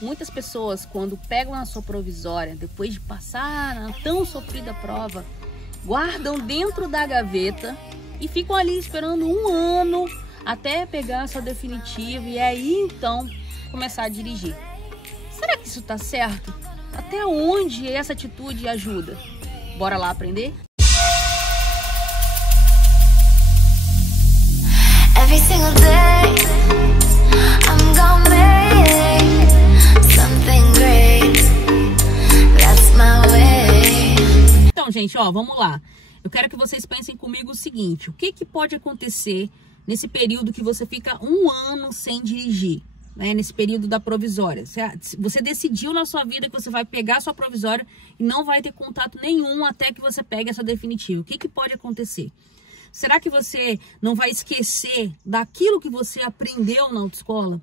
Muitas pessoas, quando pegam a sua provisória, depois de passar a tão sofrida prova, guardam dentro da gaveta e ficam ali esperando um ano até pegar a sua definitiva e aí então começar a dirigir. Será que isso tá certo? Até onde essa atitude ajuda? Bora lá aprender? Every single day, I'm gonna make something great. That's my way. Então, gente, ó, vamos lá. Eu quero que vocês pensem comigo o seguinte: o que pode acontecer nesse período que você fica um ano sem dirigir, né? Nesse período da provisória. Você decidiu na sua vida que você vai pegar a sua provisória e não vai ter contato nenhum até que você pegue essa definitiva. O que pode acontecer? Será que você não vai esquecer daquilo que você aprendeu na autoescola?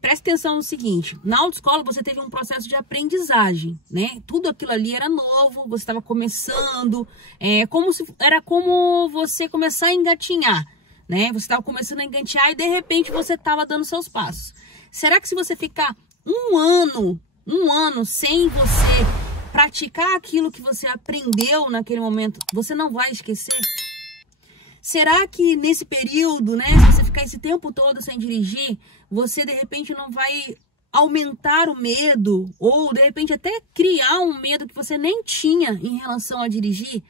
Preste atenção no seguinte: na autoescola você teve um processo de aprendizagem, né? Tudo aquilo ali era novo, você estava começando, era como você começar a engatinhar, né? Você estava começando a engatinhar e de repente você estava dando seus passos. Será que se você ficar um ano sem você praticar aquilo que você aprendeu naquele momento, você não vai esquecer? Será que nesse período, né, se você ficar esse tempo todo sem dirigir, você de repente não vai aumentar o medo ou de repente até criar um medo que você nem tinha em relação a dirigir,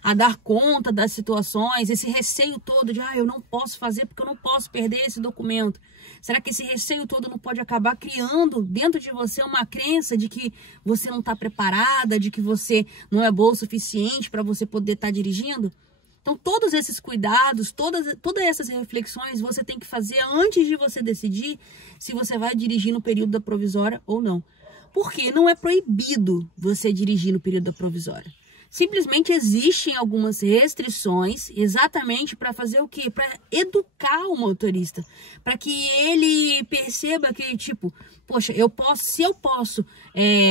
a dar conta das situações, esse receio todo de eu não posso fazer porque eu não posso perder esse documento? Será que esse receio todo não pode acabar criando dentro de você uma crença de que você não está preparada, de que você não é boa o suficiente para você poder estar dirigindo? Então, todos esses cuidados, todas essas reflexões você tem que fazer antes de você decidir se você vai dirigir no período da provisória ou não. Porque não é proibido você dirigir no período da provisória. Simplesmente existem algumas restrições exatamente para fazer o quê? Para educar o motorista. Para que ele perceba que, tipo, poxa, se eu posso,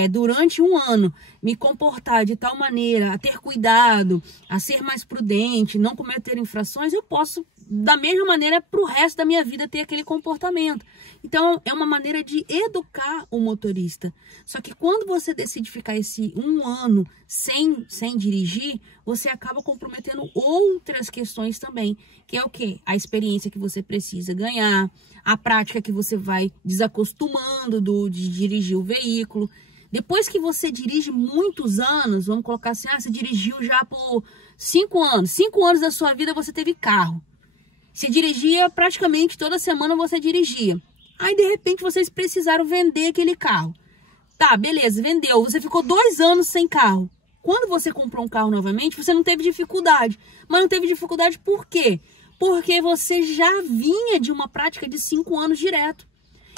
durante um ano, me comportar de tal maneira, a ter cuidado, a ser mais prudente, não cometer infrações, eu posso, da mesma maneira, para o resto da minha vida ter aquele comportamento. Então, é uma maneira de educar o motorista. Só que quando você decide ficar esse um ano sem dirigir, você acaba comprometendo outras questões também, que é o quê? A experiência que você precisa ganhar, a prática que você vai desacostumando de dirigir o veículo. Depois que você dirige muitos anos, vamos colocar assim, você dirigiu já por 5 anos. 5 anos da sua vida você teve carro. Você dirigia praticamente toda semana, você dirigia. Aí, de repente, vocês precisaram vender aquele carro. Tá, beleza, vendeu. Você ficou 2 anos sem carro. Quando você comprou um carro novamente, você não teve dificuldade. Mas não teve dificuldade por quê? Porque você já vinha de uma prática de 5 anos direto.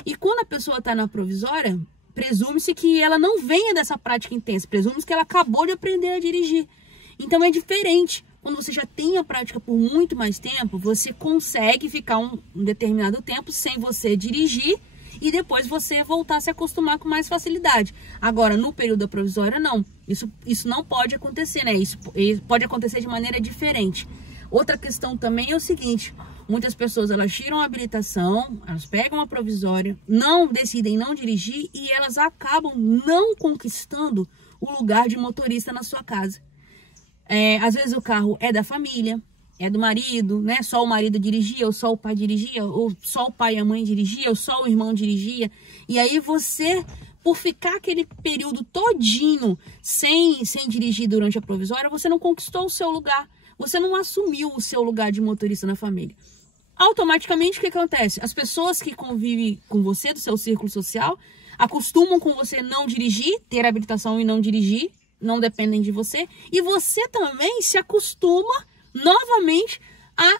E quando a pessoa está na provisória, presume-se que ela não venha dessa prática intensa. Presume-se que ela acabou de aprender a dirigir. Então, é diferente. Quando você já tem a prática por muito mais tempo, você consegue ficar um determinado tempo sem você dirigir e depois você voltar a se acostumar com mais facilidade. Agora, no período da provisória, não. Isso não pode acontecer, né? Isso pode acontecer de maneira diferente. Outra questão também é o seguinte: muitas pessoas, elas tiram a habilitação, elas pegam a provisória, decidem não dirigir e elas acabam não conquistando o lugar de motorista na sua casa. Às vezes o carro é da família, é do marido, né? Só o marido dirigia, ou só o pai dirigia, ou só o pai e a mãe dirigia, ou só o irmão dirigia. E aí você, por ficar aquele período todinho sem dirigir durante a provisória, você não conquistou o seu lugar. Você não assumiu o seu lugar de motorista na família. Automaticamente, o que acontece? As pessoas que convivem com você, do seu círculo social, acostumam com você não dirigir, ter habilitação e não dirigir, não dependem de você, e você também se acostuma novamente a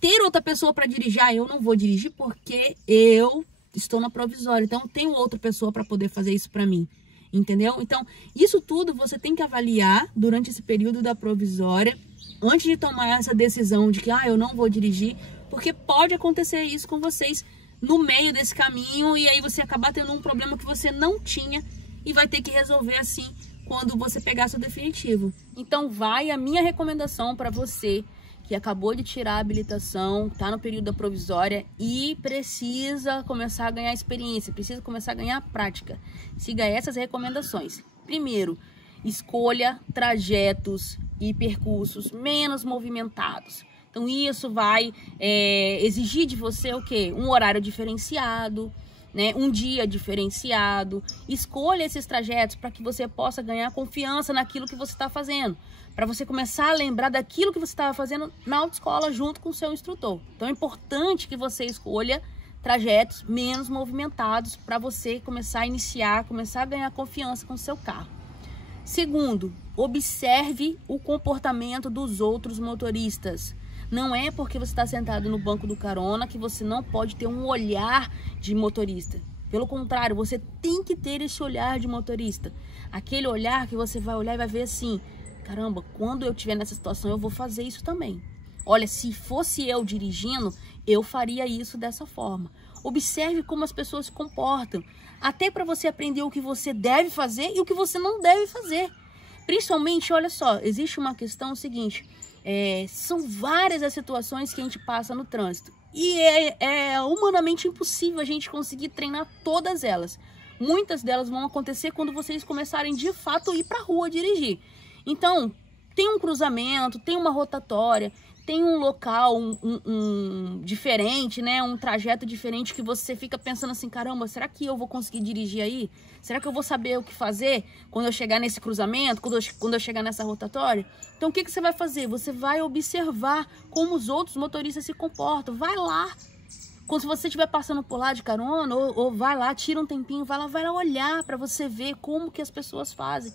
ter outra pessoa para dirigir. Eu não vou dirigir porque eu estou na provisória, então tenho outra pessoa para poder fazer isso para mim, entendeu? Então, isso tudo você tem que avaliar durante esse período da provisória, antes de tomar essa decisão de que eu não vou dirigir, porque pode acontecer isso com vocês no meio desse caminho, e aí você acabar tendo um problema que você não tinha e vai ter que resolver assim quando você pegar seu definitivo. Então vai a minha recomendação para você que acabou de tirar a habilitação, está no período da provisória e precisa começar a ganhar experiência, precisa começar a ganhar prática. Siga essas recomendações. Primeiro, escolha trajetos e percursos menos movimentados. Então isso vai exigir de você o quê? Um horário diferenciado, né? Um dia diferenciado. Escolha esses trajetos para que você possa ganhar confiança naquilo que você está fazendo, para você começar a lembrar daquilo que você estava fazendo na autoescola junto com o seu instrutor. Então é importante que você escolha trajetos menos movimentados para você começar a iniciar, começar a ganhar confiança com o seu carro. Segundo, observe o comportamento dos outros motoristas. Não é porque você está sentado no banco do carona que você não pode ter um olhar de motorista. Pelo contrário, você tem que ter esse olhar de motorista. Aquele olhar que você vai olhar e vai ver assim, caramba, quando eu estiver nessa situação eu vou fazer isso também. Olha, se fosse eu dirigindo, eu faria isso dessa forma. Observe como as pessoas se comportam, até para você aprender o que você deve fazer e o que você não deve fazer. Principalmente, olha só, existe uma questão seguinte, são várias as situações que a gente passa no trânsito e é humanamente impossível a gente conseguir treinar todas elas. Muitas delas vão acontecer quando vocês começarem de fato a ir para a rua dirigir. Então, tem um cruzamento, tem uma rotatória, tem um local diferente, né? Um trajeto diferente que você fica pensando assim, caramba, será que eu vou conseguir dirigir aí? Será que eu vou saber o que fazer quando eu chegar nesse cruzamento, quando eu chegar nessa rotatória? Então, o que você vai fazer? Você vai observar como os outros motoristas se comportam. Vai lá. Quando você estiver passando por lá de carona, ou vai lá, tira um tempinho, vai lá olhar para você ver como que as pessoas fazem.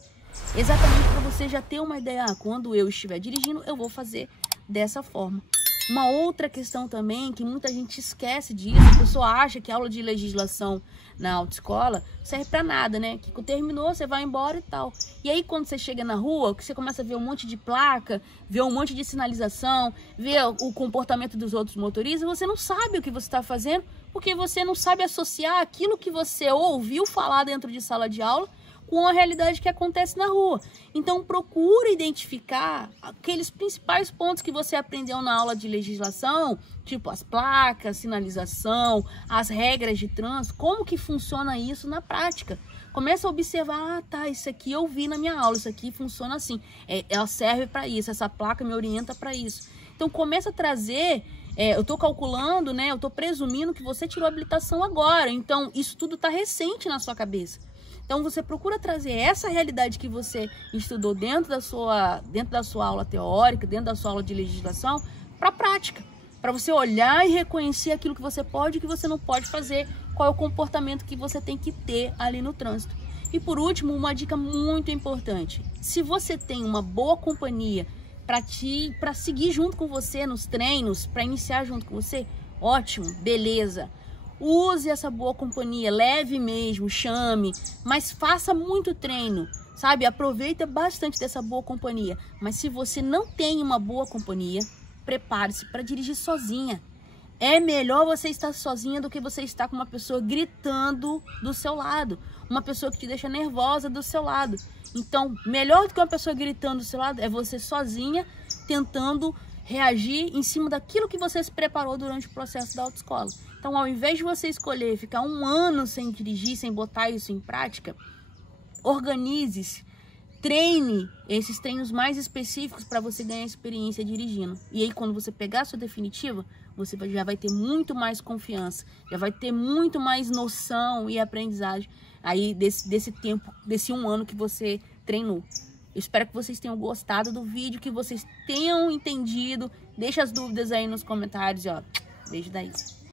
Exatamente para você já ter uma ideia, quando eu estiver dirigindo, eu vou fazer dessa forma. Uma outra questão também, que muita gente esquece disso, a pessoa acha que a aula de legislação na autoescola serve para nada, né? Que terminou, você vai embora e tal. E aí quando você chega na rua, que você começa a ver um monte de placa, ver um monte de sinalização, ver o comportamento dos outros motoristas, você não sabe o que você está fazendo, porque você não sabe associar aquilo que você ouviu falar dentro de sala de aula com a realidade que acontece na rua. Então, procure identificar aqueles principais pontos que você aprendeu na aula de legislação, tipo as placas, sinalização, as regras de trânsito, como que funciona isso na prática. Começa a observar, tá, isso aqui eu vi na minha aula, isso aqui funciona assim, ela serve para isso, essa placa me orienta para isso. Então, começa a trazer, eu estou calculando, né, eu estou presumindo que você tirou a habilitação agora, então isso tudo está recente na sua cabeça. Então, você procura trazer essa realidade que você estudou dentro da sua aula teórica, dentro da sua aula de legislação, para a prática. Para você olhar e reconhecer aquilo que você pode e o que você não pode fazer, qual é o comportamento que você tem que ter ali no trânsito. E por último, uma dica muito importante. Se você tem uma boa companhia para seguir junto com você nos treinos, para iniciar junto com você, ótimo, beleza. Use essa boa companhia, leve mesmo, chame, mas faça muito treino, sabe? Aproveita bastante dessa boa companhia. Mas se você não tem uma boa companhia, prepare-se para dirigir sozinha. É melhor você estar sozinha do que você estar com uma pessoa gritando do seu lado, uma pessoa que te deixa nervosa do seu lado. Então, melhor do que uma pessoa gritando do seu lado é você sozinha tentando reagir em cima daquilo que você se preparou durante o processo da autoescola. Então, ao invés de você escolher ficar um ano sem dirigir, sem botar isso em prática, organize-se, treine esses treinos mais específicos para você ganhar experiência dirigindo. E aí, quando você pegar a sua definitiva, você já vai ter muito mais confiança, já vai ter muito mais noção e aprendizagem aí desse tempo, desse um ano que você treinou. Eu espero que vocês tenham gostado do vídeo, que vocês tenham entendido. Deixa as dúvidas aí nos comentários, ó. Beijo da Isa.